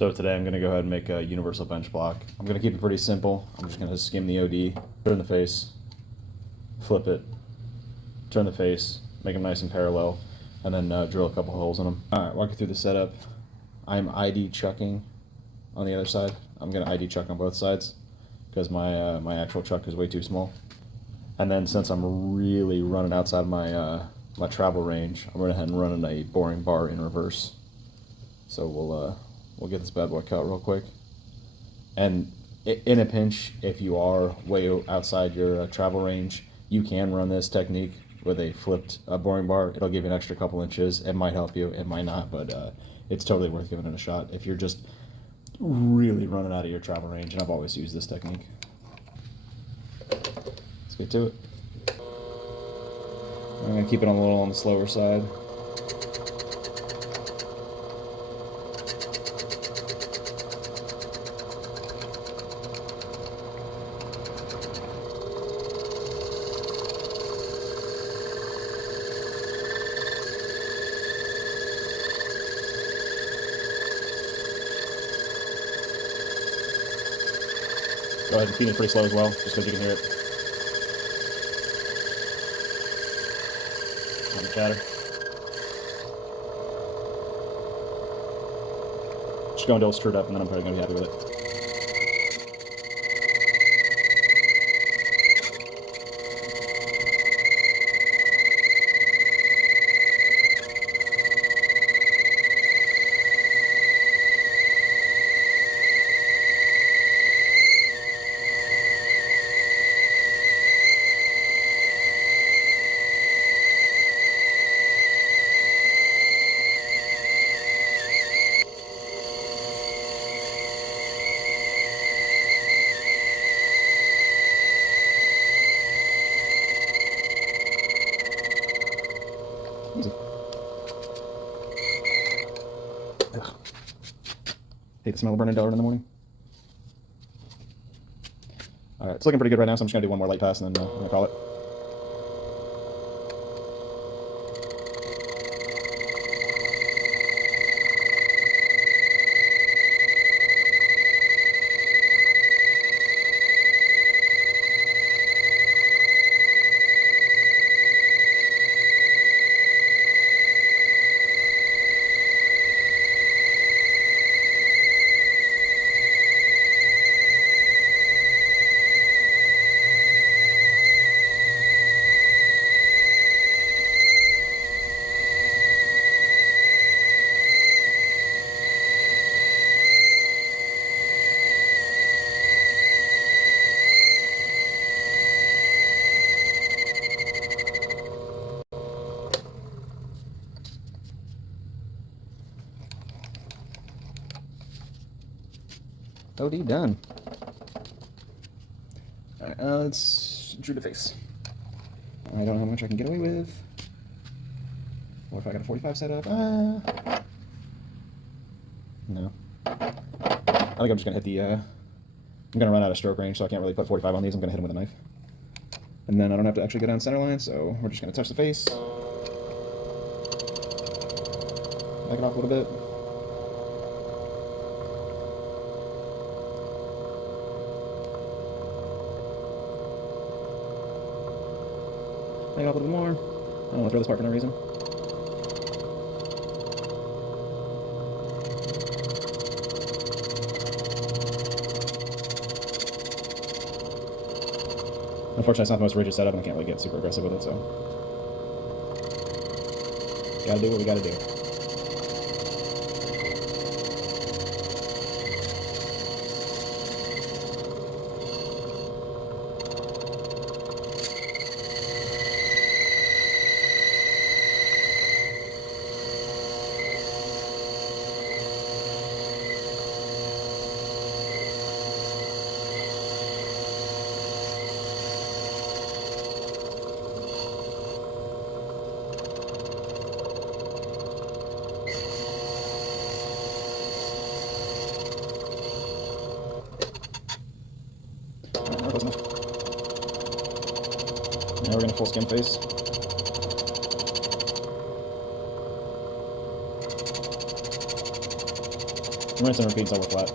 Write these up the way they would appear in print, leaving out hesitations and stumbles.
So today I'm going to go ahead and make a universal bench block. I'm going to keep it pretty simple. I'm just going to skim the OD, turn the face, flip it, turn the face, make them nice and parallel, and then drill a couple holes in them. Alright, walk you through the setup. I'm ID chucking on the other side. I'm going to ID chuck on both sides because my actual chuck is way too small. And then since I'm really running outside my my travel range, I'm going to go ahead and run a boring bar in reverse. So we'll get this bad boy cut real quick. And in a pinch, if you are way outside your travel range, you can run this technique with a flipped boring bar. It'll give you an extra couple inches. It might help you, it might not, but it's totally worth giving it a shot if you're just really running out of your travel range, and I've always used this technique. Let's get to it. I'm going to keep it a little on the slower side. Go ahead and feed it pretty slow as well, just because you can hear it. On the chatter. Just go until it's stirred up, and then I'm probably going to be happy with it. Easy. Ugh. Hate the smell of burning dough in the morning. Alright, it's looking pretty good right now, so I'm just going to do one more light pass and then I'm going to call it. OD done. Alright, let's drew the face. I don't know how much I can get away with. What if I got a 45 set up? No. I think I'm just gonna hit the, I'm gonna run out of stroke range, so I can't really put 45 on these. I'm gonna hit them with a knife. And then I don't have to actually go down center line, so we're just gonna touch the face. Back it off a little bit. Back it off a little bit more. I don't want to throw this part for no reason. Unfortunately, it's not the most rigid setup, and I can't really get super aggressive with it, so gotta do what we gotta do. Close enough. Now we're going to full skim face. Rinse and repeat until we're flat.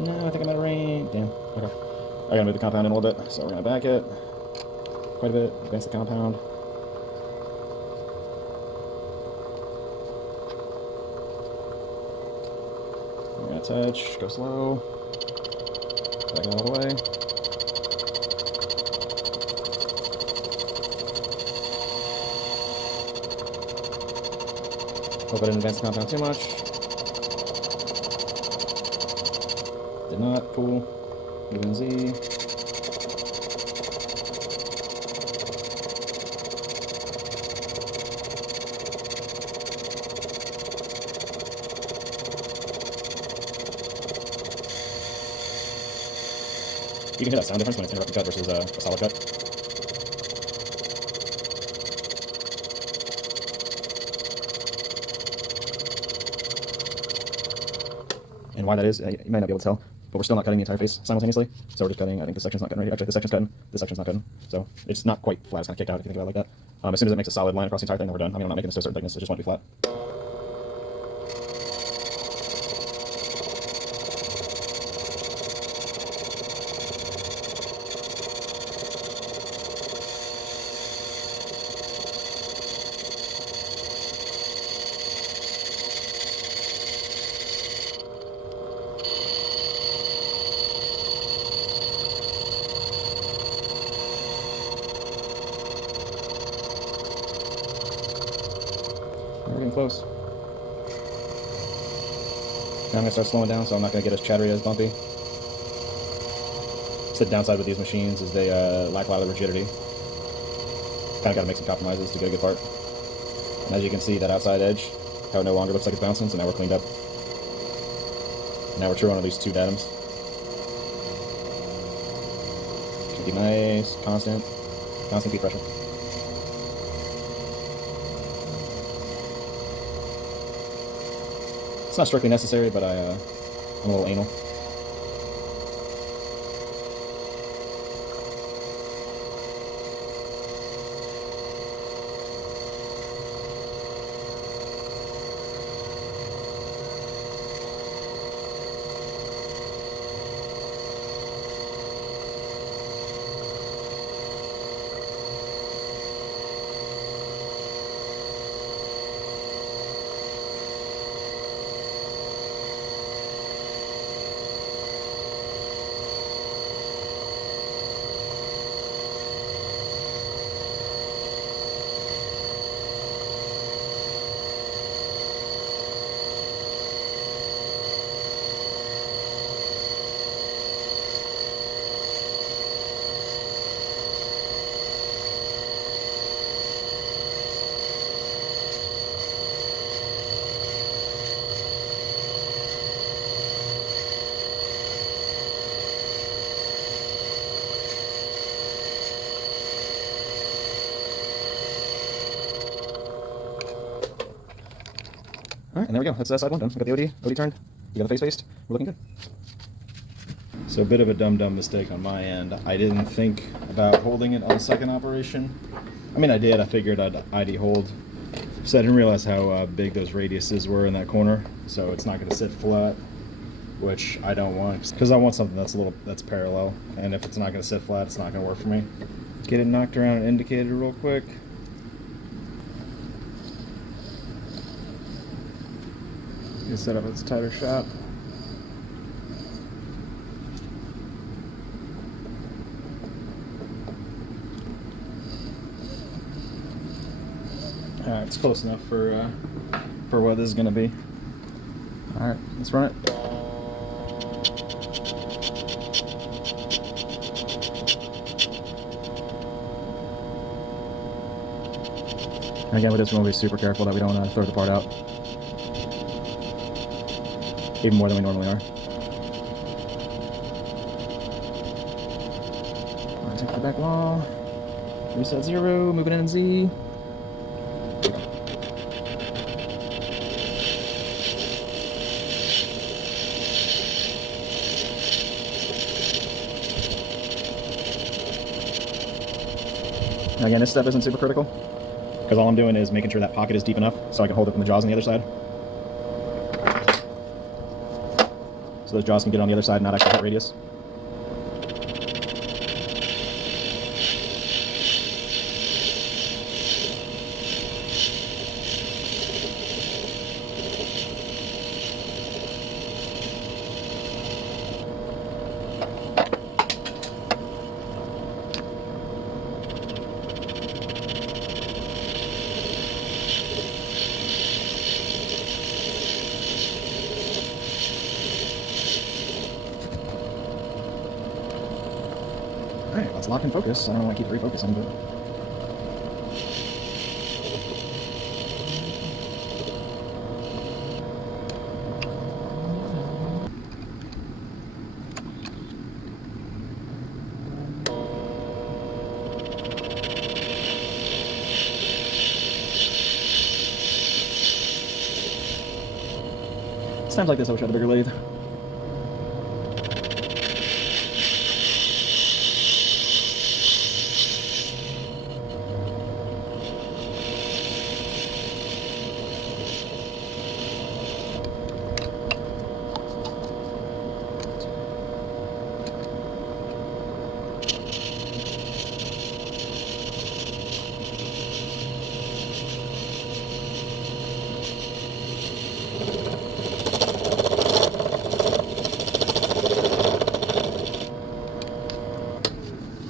No, I think I'm out of range. Damn. Okay. I gotta move the compound in a little bit, so we're gonna back it quite a bit, advance the compound. We're gonna touch, go slow, back it all the way. Hope I didn't advance the compound too much. Did not. Cool. Moving Z. You can hear that sound difference when it's interrupted cut versus a solid cut. And why that is, you might not be able to tell, but we're still not cutting the entire face simultaneously. So we're just cutting, I think this section's not cutting right here. Actually, this section's cutting, this section's not cutting. So it's not quite flat, it's kind of kicked out if you think about it like that. As soon as it makes a solid line across the entire thing, then we're done. I mean, I'm not making this to a certain thickness, I just want it to be flat. We're getting close. Now I'm going to start slowing down, so I'm not going to get as chattery as bumpy. So the downside with these machines is they lack a lot of rigidity. Kind of got to make some compromises to get a good part. And as you can see, that outside edge, how it no longer looks like it's bouncing, so now we're cleaned up. Now we're true on at least 2 datums. Should be nice, constant feed pressure. It's not strictly necessary, but I'm a little anal. Alright, and there we go. That's side one done. We got the OD turned. We got the face faced. We're looking good. So a bit of a dumb mistake on my end. I didn't think about holding it on the second operation. I mean, I did. I figured I'd ID hold. So I didn't realize how big those radiuses were in that corner. So it's not going to sit flat, which I don't want, because I want something that's parallel. And if it's not going to sit flat, it's not going to work for me. Get it knocked around and indicated real quick. You set up its tighter shot. Alright, it's close enough for what this is going to be. Alright, let's run it. Again, with this one, we'll be super careful that we don't throw the part out. Even more than we normally are. Alright, take the back wall. Reset 0, moving in Z. Now again, this step isn't super critical, because all I'm doing is making sure that pocket is deep enough so I can hold it from the jaws on the other side. So those jaws can get on the other side and not actually hit radius. Alright, let's lock and focus. I don't want to keep refocusing, but... It's times like this I wish I had a bigger lathe.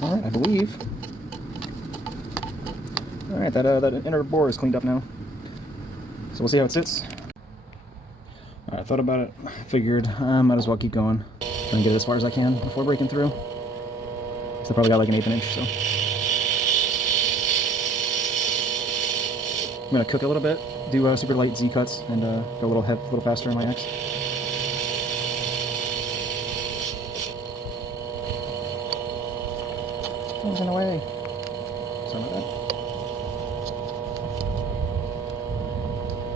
Alright, I believe. Alright, that inner bore is cleaned up now. So we'll see how it sits. Alright, I thought about it. Figured I might as well keep going. Try and get it as far as I can before breaking through. So I probably got like an 1/8 inch or so. I'm gonna cook it a little bit, do super light Z cuts, and go a little faster in my X. Oh, it's in the way. Sorry about that.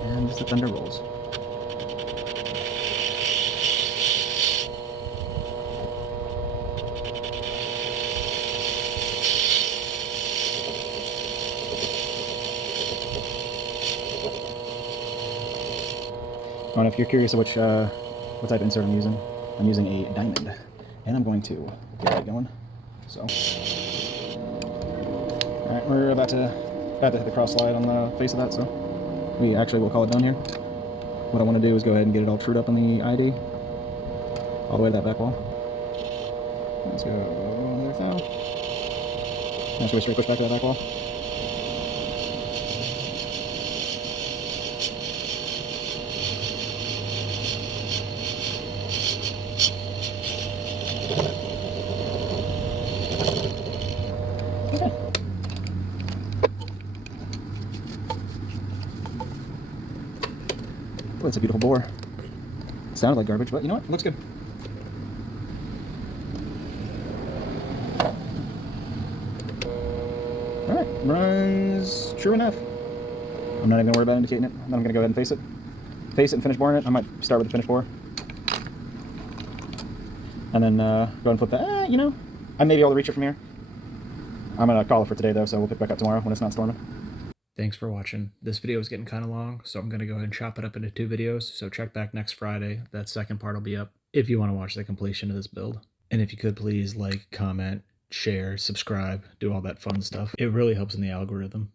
And just the thunder rolls. And if you're curious of what type of insert I'm using a diamond, and I'm going to get that going. So, all right, we're about to hit the cross slide on the face of that. So, we actually will call it done here. What I want to do is go ahead and get it all trued up on the ID, all the way to that back wall. Let's go there now. Now so we straight push back to that back wall. Oh, it's a beautiful bore. It sounded like garbage, but you know what? It looks good. Alright, runs true enough. I'm not even going to worry about indicating it. Then I'm going to go ahead and face it. Face it and finish boring it. I might start with the finish bore. And then go ahead and flip that. You know, I may be able to reach it from here. I'm going to call it for today, though, so we'll pick back up tomorrow when it's not storming. Thanks for watching. This video is getting kind of long, so I'm going to go ahead and chop it up into 2 videos, so check back next Friday. That second part will be up if you want to watch the completion of this build. And if you could, please like, comment, share, subscribe, do all that fun stuff. It really helps in the algorithm.